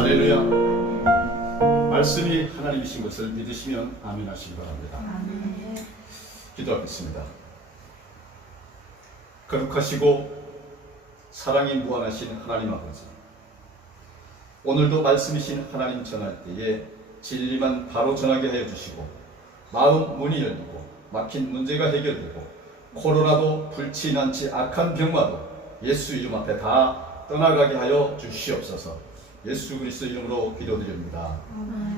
할렐루야. 말씀이 하나님이신 것을 믿으시면 아멘 하시기 바랍니다. 아멘. 기도하겠습니다. 거룩하시고 사랑이 무한하신 하나님 아버지, 오늘도 말씀이신 하나님 전할 때에 진리만 바로 전하게 하여 주시고 마음 문이 열리고 막힌 문제가 해결되고 코로나도 불치 난치 악한 병마도 예수 이름 앞에 다 떠나가게 하여 주시옵소서. 예수 그리스도 이름으로 기도드립니다.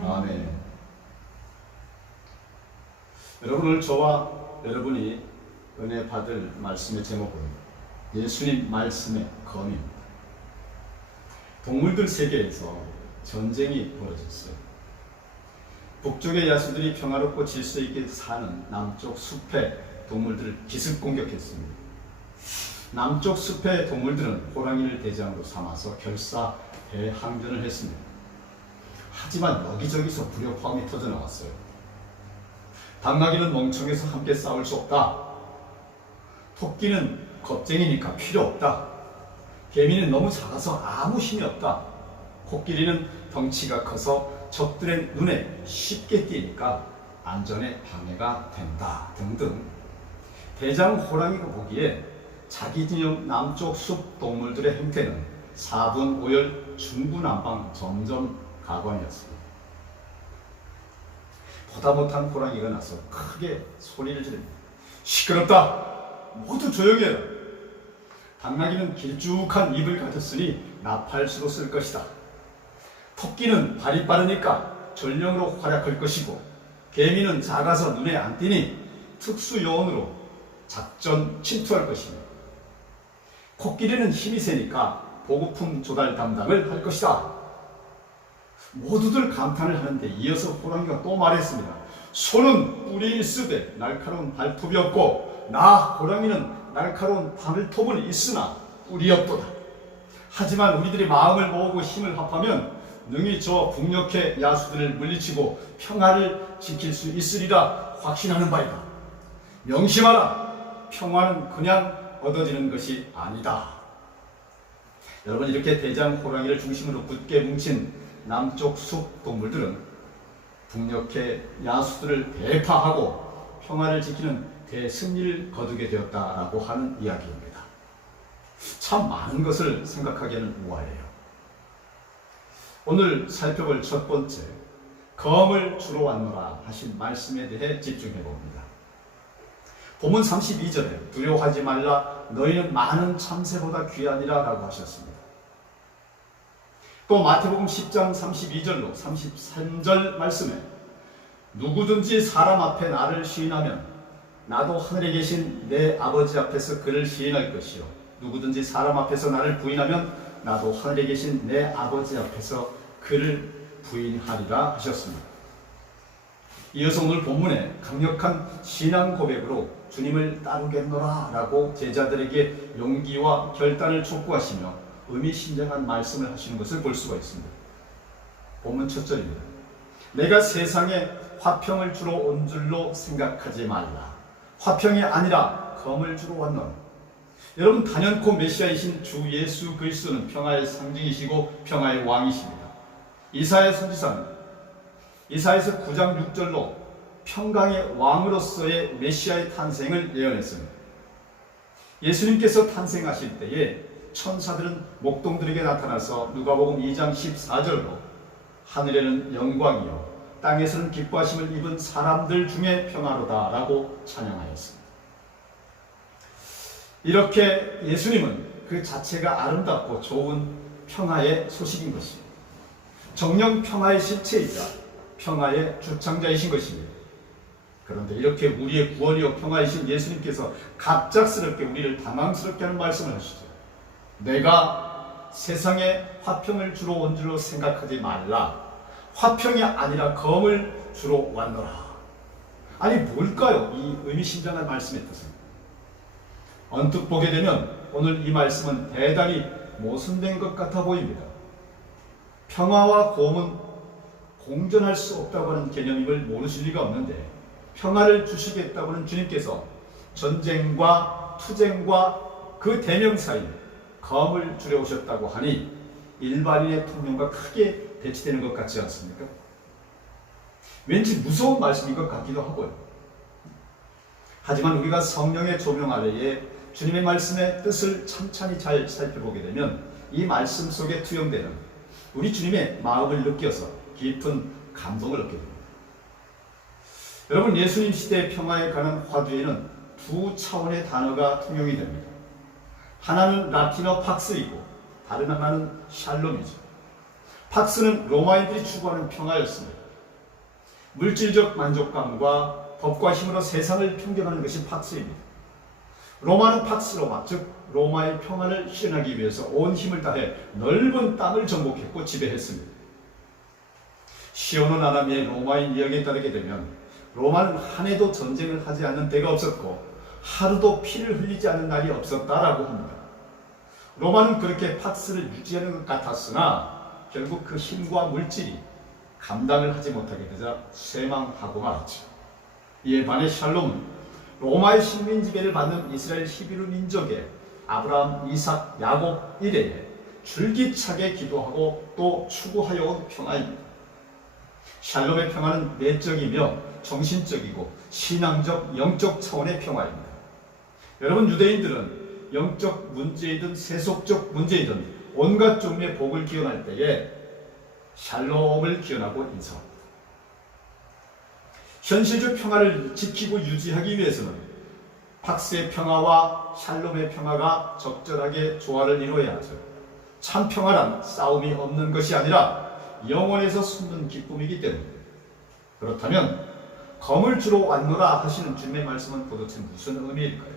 아멘. 여러분, 오늘 저와 여러분이 은혜 받을 말씀의 제목은 예수님 말씀의 검입니다. 동물들 세계에서 전쟁이 벌어졌어요. 북쪽의 야수들이 평화롭고 질서 있게 사는 남쪽 숲의 동물들을 기습 공격했습니다. 남쪽 숲의 동물들은 호랑이를 대장으로 삼아서 결사 대항전을 했습니다. 하지만 여기저기서 불협화음이 터져나왔어요. 당나귀는 멍청해서 함께 싸울 수 없다. 토끼는 겁쟁이니까 필요 없다. 개미는 너무 작아서 아무 힘이 없다. 코끼리는 덩치가 커서 적들의 눈에 쉽게 띄니까 안전에 방해가 된다 등등. 대장 호랑이가 보기에 자기 진영 남쪽 숲 동물들의 행태는 4분 5열 중구난방 점점 가관이었습니다. 보다 못한 호랑이가 나서 크게 소리를 지릅니다. 시끄럽다! 모두 조용히 해라! 당나귀는 길쭉한 입을 가졌으니 나팔수로 쓸 것이다. 토끼는 발이 빠르니까 전령으로 활약할 것이고, 개미는 작아서 눈에 안 띄니 특수 요원으로 작전 침투할 것이며, 코끼리는 힘이 세니까 보급품 조달 담당을 할 것이다. 모두들 감탄을 하는데 이어서 호랑이가 또 말했습니다. 소는 뿔이 있으되 날카로운 발톱이 없고 나 호랑이는 날카로운 발톱은 있으나 뿔이 없도다. 하지만 우리들이 마음을 모으고 힘을 합하면 능히 저 북녘의 야수들을 물리치고 평화를 지킬 수 있으리라 확신하는 바이다. 명심하라. 평화는 그냥 얻어지는 것이 아니다. 여러분, 이렇게 대장 호랑이를 중심으로 굳게 뭉친 남쪽 숲 동물들은 북녘의 야수들을 대파하고 평화를 지키는 대승리를 거두게 되었다라고 하는 이야기입니다. 참 많은 것을 생각하기에는 우아해요. 오늘 살펴볼 첫 번째, 검을 주로 왔노라 하신 말씀에 대해 집중해 봅니다. 본문 32절에 두려워하지 말라, 너희는 많은 참새보다 귀하니라 라고 하셨습니다. 또 마태복음 10장 32절로 33절 말씀에 누구든지 사람 앞에 나를 시인하면 나도 하늘에 계신 내 아버지 앞에서 그를 시인할 것이요, 누구든지 사람 앞에서 나를 부인하면 나도 하늘에 계신 내 아버지 앞에서 그를 부인하리라 하셨습니다. 이어서 오늘 본문에 강력한 신앙 고백으로 주님을 따르겠노라 라고 제자들에게 용기와 결단을 촉구하시며 의미심장한 말씀을 하시는 것을 볼 수가 있습니다. 본문 첫 절입니다. 내가 세상에 화평을 주러 온 줄로 생각하지 말라. 화평이 아니라 검을 주러 왔노라. 여러분, 단연코 메시아이신 주 예수 그리스도는 평화의 상징이시고 평화의 왕이십니다. 이사야 선지자는 이사야서 9장 6절로 평강의 왕으로서의 메시아의 탄생을 예언했습니다. 예수님께서 탄생하실 때에 천사들은 목동들에게 나타나서 누가복음 2장 14절로 하늘에는 영광이요 땅에서는 기뻐하심을 입은 사람들 중에 평화로다 라고 찬양하였습니다. 이렇게 예수님은 그 자체가 아름답고 좋은 평화의 소식인 것입니다. 정령 평화의 실체이자 평화의 주창자이신 것입니다. 그런데 이렇게 우리의 구원이요 평화이신 예수님께서 갑작스럽게 우리를 당황스럽게 하는 말씀을 하시죠. 내가 세상에 화평을 주러 온 줄로 생각하지 말라. 화평이 아니라 검을 주러 왔노라. 아니, 뭘까요? 이 의미심장한 말씀의 뜻은. 언뜻 보게 되면 오늘 이 말씀은 대단히 모순된 것 같아 보입니다. 평화와 고음은 공존할 수 없다고 하는 개념임을 모르실 리가 없는데, 평화를 주시겠다고 하는 주님께서 전쟁과 투쟁과 그 대명사인 검을 주려 오셨다고 하니 일반인의 통념과 크게 배치되는 것 같지 않습니까? 왠지 무서운 말씀인 것 같기도 하고요. 하지만 우리가 성령의 조명 아래에 주님의 말씀의 뜻을 찬찬히 잘 살펴보게 되면 이 말씀 속에 투영되는 우리 주님의 마음을 느껴서 깊은 감동을 얻게 됩니다. 여러분, 예수님 시대의 평화에 관한 화두에는 두 차원의 단어가 통용이 됩니다. 하나는 라틴어 팍스이고 다른 하나는 샬롬이죠. 팍스는 로마인들이 추구하는 평화였습니다. 물질적 만족감과 법과 힘으로 세상을 평정하는 것이 팍스입니다. 로마는 팍스로마, 즉 로마의 평화를 실현하기 위해서 온 힘을 다해 넓은 땅을 정복했고 지배했습니다. 시오노 나나미의 로마인 이야기에 따르게 되면 로마는 한 해도 전쟁을 하지 않는 때가 없었고 하루도 피를 흘리지 않는 날이 없었다라고 합니다. 로마는 그렇게 팍스를 유지하는 것 같았으나 결국 그 힘과 물질이 감당을 하지 못하게 되자 쇠망하고 말았죠. 이에 반해 샬롬은 로마의 식민 지배를 받는 이스라엘 히브리 민족의 아브라함, 이삭, 야곱 이래에 줄기차게 기도하고 또 추구하여 온 평화입니다. 샬롬의 평화는 내적이며 정신적이고 신앙적, 영적 차원의 평화입니다. 여러분, 유대인들은 영적 문제이든 세속적 문제이든 온갖 종류의 복을 기원할 때에 샬롬을 기원하고 인사합니다. 현실적 평화를 지키고 유지하기 위해서는 팍스의 평화와 샬롬의 평화가 적절하게 조화를 이루어야 하죠. 참 평화란 싸움이 없는 것이 아니라 영혼에서 숨는 기쁨이기 때문입니다. 그렇다면 검을 주로 왔노라 하시는 주님의 말씀은 도대체 무슨 의미일까요?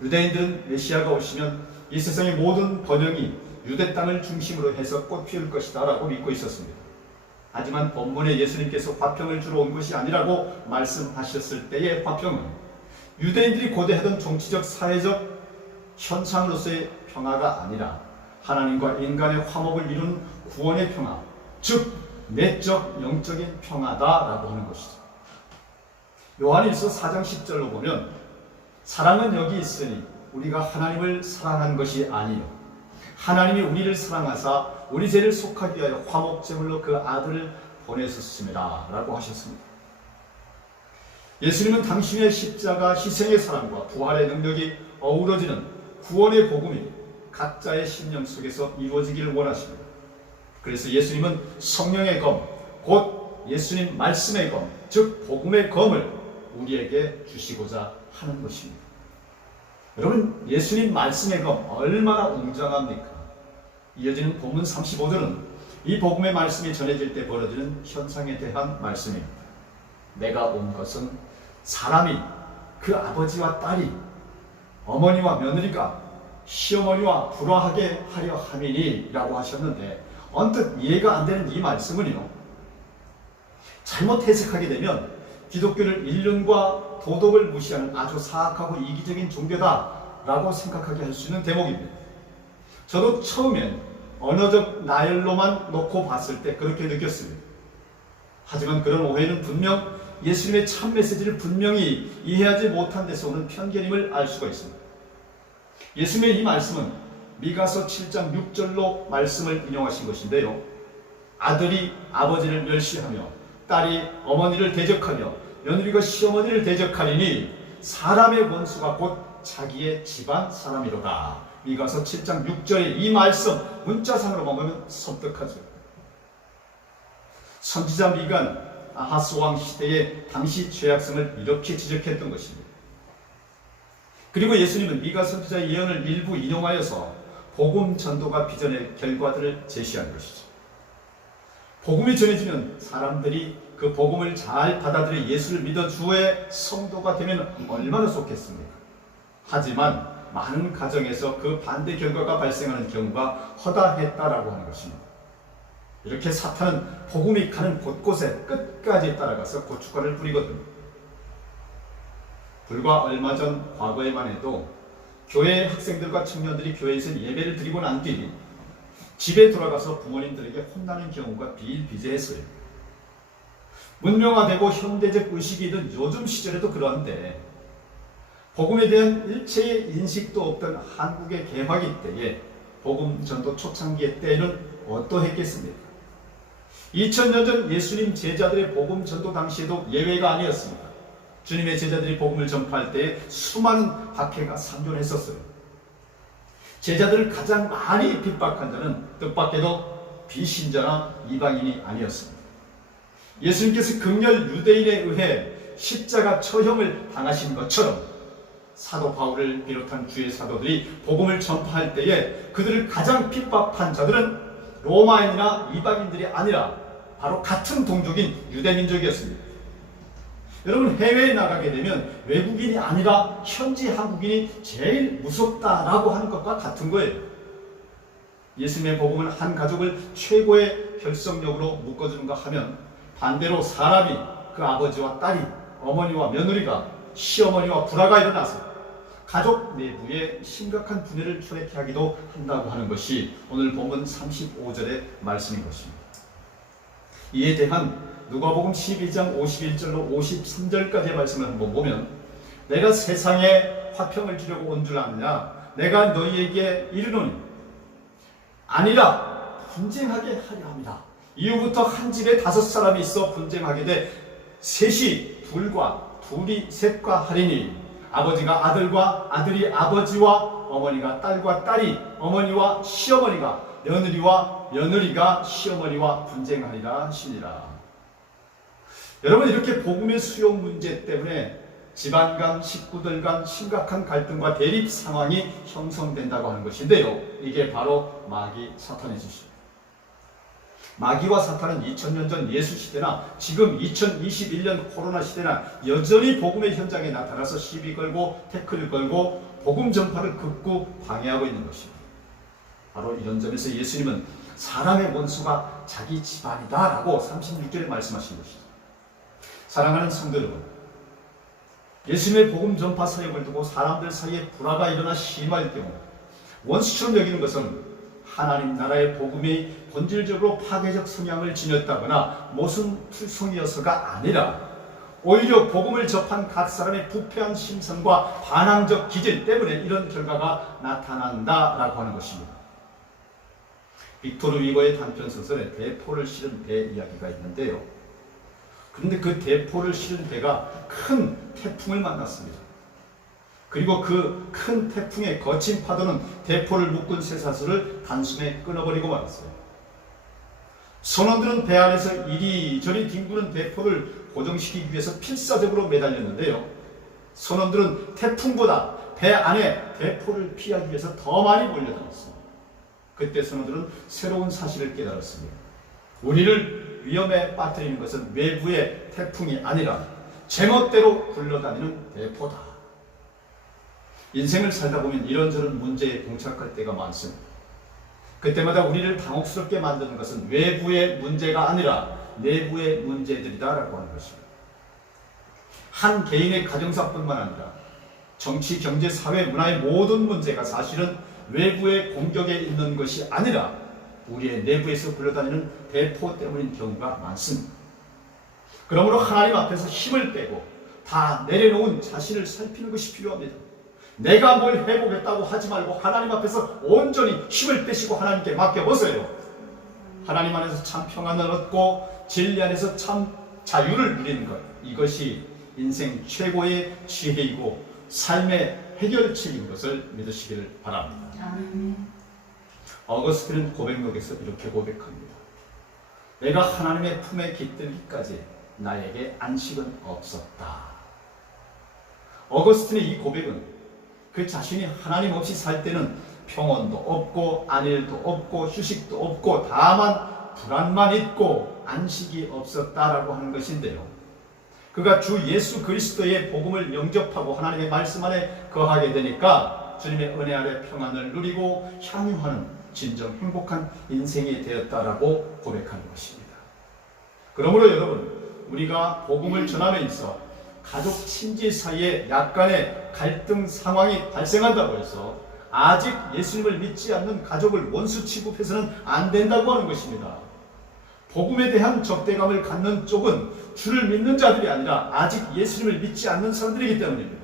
유대인들은 메시아가 오시면 이 세상의 모든 번영이 유대 땅을 중심으로 해서 꽃 피울 것이다 라고 믿고 있었습니다. 하지만 본문에 예수님께서 화평을 주러 온 것이 아니라고 말씀하셨을 때의 화평은 유대인들이 고대하던 정치적 사회적 현상으로서의 평화가 아니라 하나님과 인간의 화목을 이루는 구원의 평화, 즉 내적 영적인 평화다라고 하는 것이죠. 요한일서 4장 10절로 보면 사랑은 여기 있으니 우리가 하나님을 사랑한 것이 아니요 하나님이 우리를 사랑하사 우리 죄를 속하기 위하여 화목제물로 그 아들을 보내셨습니다 라고 하셨습니다. 예수님은 당신의 십자가 희생의 사랑과 부활의 능력이 어우러지는 구원의 복음이 각자의 심령 속에서 이루어지기를 원하십니다. 그래서 예수님은 성령의 검, 곧 예수님 말씀의 검, 즉 복음의 검을 우리에게 주시고자 하는 것입니다. 여러분, 예수님 말씀의 검 얼마나 웅장합니까? 이어지는 본문 35절은 이 복음의 말씀이 전해질 때 벌어지는 현상에 대한 말씀입니다. 내가 온 것은 사람이 그 아버지와 딸이 어머니와 며느리가 시어머니와 불화하게 하려 함이니 라고 하셨는데 언뜻 이해가 안 되는 이 말씀은요, 잘못 해석하게 되면 기독교를 인륜과 도덕을 무시하는 아주 사악하고 이기적인 종교다라고 생각하게 할 수 있는 대목입니다. 저도 처음엔 언어적 나열로만 놓고 봤을 때 그렇게 느꼈습니다. 하지만 그런 오해는 분명 예수님의 참 메시지를 분명히 이해하지 못한 데서 오는 편견임을 알 수가 있습니다. 예수님의 이 말씀은 미가서 7장 6절로 말씀을 인용하신 것인데요, 아들이 아버지를 멸시하며 딸이 어머니를 대적하며 며느리가 시어머니를 대적하리니 사람의 원수가 곧 자기의 집안 사람이로다. 미가서 7장 6절의 이 말씀 문자상으로 보면 섬뜩하죠. 선지자 미가는 아하스 왕 시대의 당시 죄악성을 이렇게 지적했던 것입니다. 그리고 예수님은 미가 선지자의 예언을 일부 인용하여서 복음 전도가 비전의 결과들을 제시한 것이죠. 복음이 전해지면 사람들이 그 복음을 잘 받아들여 예수를 믿어 주의 성도가 되면 얼마나 좋겠습니까? 하지만 많은 가정에서 그 반대 결과가 발생하는 경우가 허다했다라고 하는 것입니다. 이렇게 사탄은 복음이 가는 곳곳에 끝까지 따라가서 고춧가루를 뿌리거든요. 불과 얼마 전 과거에만 해도 교회 학생들과 청년들이 교회에서 예배를 드리고 난 뒤 집에 돌아가서 부모님들에게 혼나는 경우가 비일비재했어요. 문명화되고 현대적 의식이든 요즘 시절에도 그러한데 복음에 대한 일체의 인식도 없던 한국의 개화기 때에 복음 전도 초창기의 때에는 어떠했겠습니까? 2000년 전 예수님 제자들의 복음 전도 당시에도 예외가 아니었습니다. 주님의 제자들이 복음을 전파할 때에 수많은 박해가 상존했었어요. 제자들을 가장 많이 핍박한 자는 뜻밖에도 비신자나 이방인이 아니었습니다. 예수님께서 극렬 유대인에 의해 십자가 처형을 당하신 것처럼 사도 바울을 비롯한 주의 사도들이 복음을 전파할 때에 그들을 가장 핍박한 자들은 로마인이나 이방인들이 아니라 바로 같은 동족인 유대민족이었습니다. 여러분, 해외에 나가게 되면 외국인이 아니라 현지 한국인이 제일 무섭다라고 하는 것과 같은 거예요. 예수님의 복음은 한 가족을 최고의 결속력으로 묶어주는가 하면 반대로 사람이 그 아버지와 딸이 어머니와 며느리가 시어머니와 불화가 일어나서 가족 내부에 심각한 분열을 초래케 하기도 한다고 하는 것이 오늘 본문 35절의 말씀인 것입니다. 이에 대한 누가복음 12장 51절로 53절까지의 말씀을 한번 보면 내가 세상에 화평을 주려고 온 줄 아느냐 내가 너희에게 이르노니 아니라 분쟁하게 하려 합니다. 이후부터 한 집에 5사람이 있어 분쟁하게 돼 셋이 둘이 셋과 하리니 아버지가 아들과 아들이 아버지와 어머니가 딸과 딸이 어머니와 시어머니가 며느리와 며느리가 시어머니와 분쟁하리라 하시니라. 여러분, 이렇게 복음의 수용 문제 때문에 집안 간, 식구들 간 심각한 갈등과 대립 상황이 형성된다고 하는 것인데요. 이게 바로 마귀 사탄의 짓입니다. 마귀와 사탄은 2000년 전 예수 시대나 지금 2021년 코로나 시대나 여전히 복음의 현장에 나타나서 시비 걸고 태클을 걸고 복음 전파를 극구 방해하고 있는 것입니다. 바로 이런 점에서 예수님은 사람의 원수가 자기 집안이다 라고 36절에 말씀하신 것이죠. 사랑하는 성도 여러분, 예수님의 복음 전파 사역을 두고 사람들 사이에 불화가 일어나 심할 경우 원수처럼 여기는 것은 하나님 나라의 복음이 본질적으로 파괴적 성향을 지녔다거나 모순투성이어서가 아니라 오히려 복음을 접한 각 사람의 부패한 심성과 반항적 기질 때문에 이런 결과가 나타난다라고 하는 것입니다. 빅토르 위거의 단편소설에 대포를 실은 배 이야기가 있는데요. 그런데 그 대포를 실은 배가 큰 태풍을 만났습니다. 그리고 그 큰 태풍의 거친 파도는 대포를 묶은 쇠사슬을 단숨에 끊어버리고 말았어요. 선원들은 배 안에서 이리저리 뒹구는 대포를 고정시키기 위해서 필사적으로 매달렸는데요. 선원들은 태풍보다 배 안에 대포를 피하기 위해서 더 많이 몰려들었습니다. 그때 선원들은 새로운 사실을 깨달았습니다. 우리를 위험에 빠뜨리는 것은 외부의 태풍이 아니라 제멋대로 굴러다니는 대포다. 인생을 살다 보면 이런저런 문제에 봉착할 때가 많습니다. 그때마다 우리를 당혹스럽게 만드는 것은 외부의 문제가 아니라 내부의 문제들이다라고 하는 것입니다. 한 개인의 가정사뿐만 아니라 정치, 경제, 사회, 문화의 모든 문제가 사실은 외부의 공격에 있는 것이 아니라 우리의 내부에서 굴러다니는 대포 때문인 경우가 많습니다. 그러므로 하나님 앞에서 힘을 빼고 다 내려놓은 자신을 살피는 것이 필요합니다. 내가 뭘 해보겠다고 하지 말고 하나님 앞에서 온전히 힘을 빼시고 하나님께 맡겨보세요. 하나님 안에서 참 평안을 얻고 진리 안에서 참 자유를 누리는 것, 이것이 인생 최고의 지혜이고 삶의 해결책인 것을 믿으시기를 바랍니다. 어거스틴은 고백록에서 이렇게 고백합니다. 내가 하나님의 품에 깃들기까지 나에게 안식은 없었다. 어거스틴의 이 고백은 그 자신이 하나님 없이 살 때는 평온도 없고 안일도 없고 휴식도 없고 다만 불안만 있고 안식이 없었다라고 하는 것인데요. 그가 주 예수 그리스도의 복음을 영접하고 하나님의 말씀 안에 거하게 되니까 주님의 은혜 아래 평안을 누리고 향유하는 진정 행복한 인생이 되었다라고 고백하는 것입니다. 그러므로 여러분, 우리가 복음을 전함에 있어 가족 친지 사이에 약간의 갈등 상황이 발생한다고 해서 아직 예수님을 믿지 않는 가족을 원수 취급해서는 안 된다고 하는 것입니다. 복음에 대한 적대감을 갖는 쪽은 주를 믿는 자들이 아니라 아직 예수님을 믿지 않는 사람들이기 때문입니다.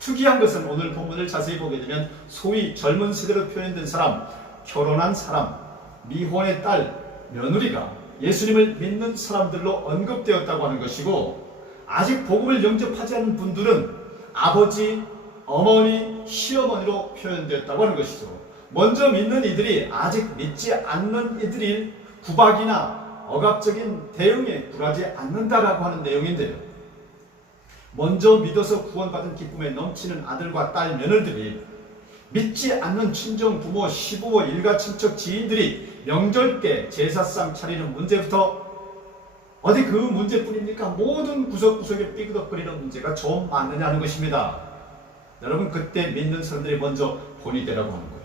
특이한 것은 오늘 본문을 자세히 보게 되면 소위 젊은 세대로 표현된 사람, 결혼한 사람, 미혼의 딸 며느리가 예수님을 믿는 사람들로 언급되었다고 하는 것이고, 아직 복음을 영접하지 않은 분들은 아버지, 어머니, 시어머니로 표현되었다고 하는 것이죠. 먼저 믿는 이들이 아직 믿지 않는 이들이 구박이나 억압적인 대응에 굴하지 않는다라고 하는 내용인데요. 먼저 믿어서 구원받은 기쁨에 넘치는 아들과 딸, 며느리들이 믿지 않는 친정 부모, 시부모, 일가 친척 지인들이 명절 때 제사상 차리는 문제부터 어디 그 문제뿐입니까? 모든 구석구석에 삐그덕거리는 문제가 좀 많느냐 하는 것입니다. 여러분, 그때 믿는 사람들이 먼저 본이 되라고 하는 거예요.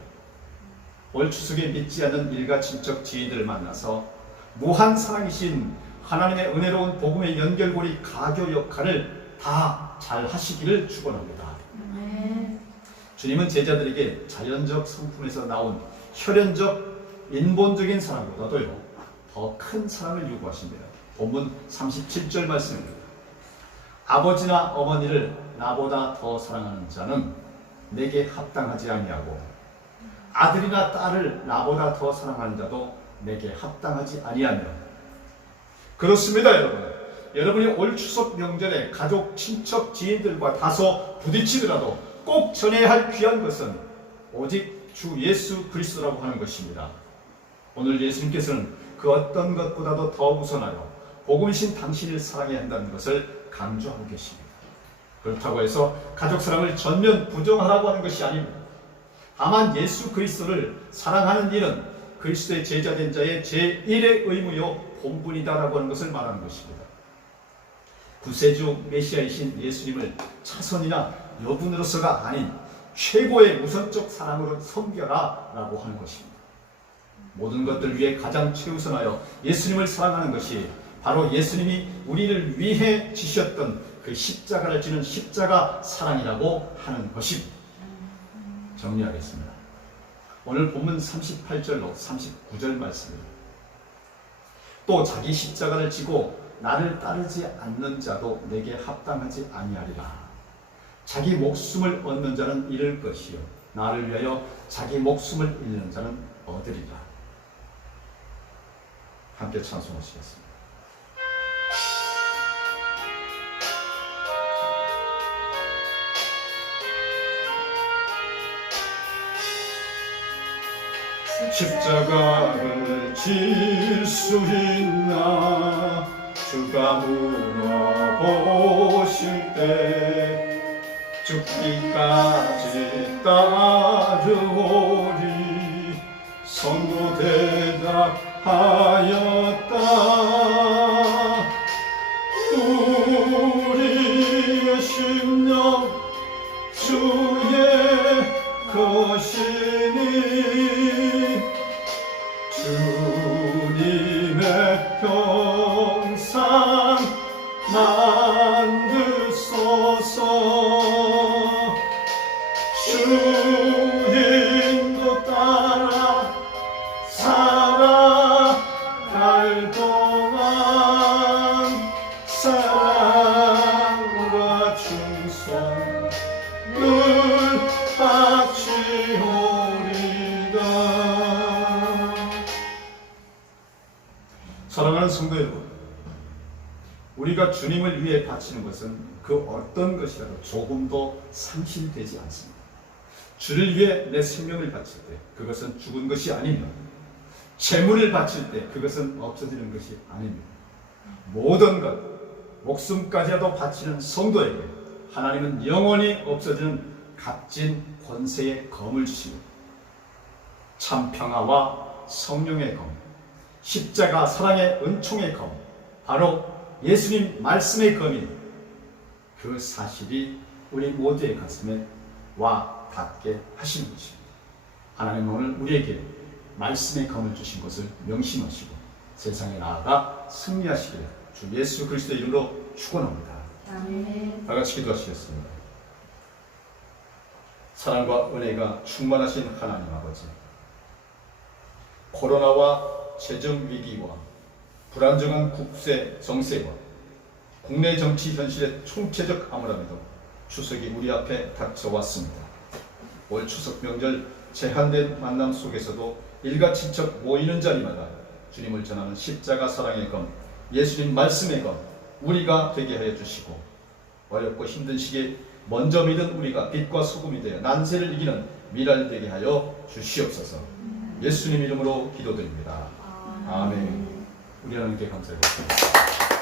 올 추석에 믿지 않는 일가 친척 지인들을 만나서 무한 사랑이신 하나님의 은혜로운 복음의 연결고리 가교 역할을 다 잘 하시기를 축원합니다. 주님은 제자들에게 자연적 성품에서 나온 혈연적 인본적인 사랑보다도요 더 큰 사랑을 요구하십니다. 본문 37절 말씀입니다. 아버지나 어머니를 나보다 더 사랑하는 자는 내게 합당하지 아니하고 아들이나 딸을 나보다 더 사랑하는 자도 내게 합당하지 아니하며. 그렇습니다, 여러분. 여러분이 올 추석 명절에 가족, 친척, 지인들과 다소 부딪히더라도 꼭 전해야 할 귀한 것은 오직 주 예수 그리스도라고 하는 것입니다. 오늘 예수님께서는 그 어떤 것보다도 더 우선하여 복음이신 당신을 사랑해야 한다는 것을 강조하고 계십니다. 그렇다고 해서 가족 사랑을 전면 부정하라고 하는 것이 아닙니다. 다만 예수 그리스도를 사랑하는 일은 그리스도의 제자된 자의 제1의 의무요 본분이다라고 하는 것을 말하는 것입니다. 구세주 메시아이신 예수님을 차선이나 여분으로서가 아닌 최고의 우선적 사랑으로 섬겨라 라고 하는 것입니다. 모든 것들 위해 가장 최우선하여 예수님을 사랑하는 것이 바로 예수님이 우리를 위해 지셨던 그 십자가를 지는 십자가 사랑이라고 하는 것입니다. 정리하겠습니다. 오늘 본문 38절로 39절 말씀입니다. 또 자기 십자가를 지고 나를 따르지 않는 자도 내게 합당하지 아니하리라. 자기 목숨을 얻는 자는 잃을 것이요 나를 위하여 자기 목숨을 잃는 자는 얻으리라. 함께 찬송하시겠습니다. 십자가를 질 수 있나 주가 물어보실 때 죽기까지 따르오리 성도 대답하였다. 우리의 심령 주의 것이니 주님의 평상 만드소서. 주인도 따라 살아갈 동안 사랑과 충성을 바치오리다. 사랑하는 성도 여러분, 우리가 주님을 위해 바치는 것은 그 어떤 것이라도 조금도 상실되지 않습니다. 주를 위해 내 생명을 바칠 때 그것은 죽은 것이 아니며 재물을 바칠 때 그것은 없어지는 것이 아닙니다. 모든 것, 목숨까지라도 바치는 성도에게 하나님은 영원히 없어지는 값진 권세의 검을 주시고 참 평화와 성령의 검, 십자가 사랑의 은총의 검, 바로 예수님 말씀의 검인 그 사실이 우리 모두의 가슴에 와 닿게 하시는 것입니다. 하나님은 오늘 우리에게 말씀의 검을 주신 것을 명심하시고 세상에 나아가 승리하시기를 주 예수 그리스도의 이름으로 축원합니다. 아멘. 다 같이 기도하시겠습니다. 사랑과 은혜가 충만하신 하나님 아버지, 코로나와 재정 위기와 불안정한 국제 정세와 국내 정치 현실의 총체적 암울함에도 추석이 우리 앞에 닥쳐왔습니다. 올 추석 명절 제한된 만남 속에서도 일가친척 모이는 자리마다 주님을 전하는 십자가 사랑의 검, 예수님 말씀의 검 우리가 되게 하여 주시고, 어렵고 힘든 시기에 먼저 믿은 우리가 빛과 소금이 되어 난세를 이기는 미랄 되게 하여 주시옵소서. 예수님 이름으로 기도드립니다. 아멘. 우리 하나님께 감사드립니다.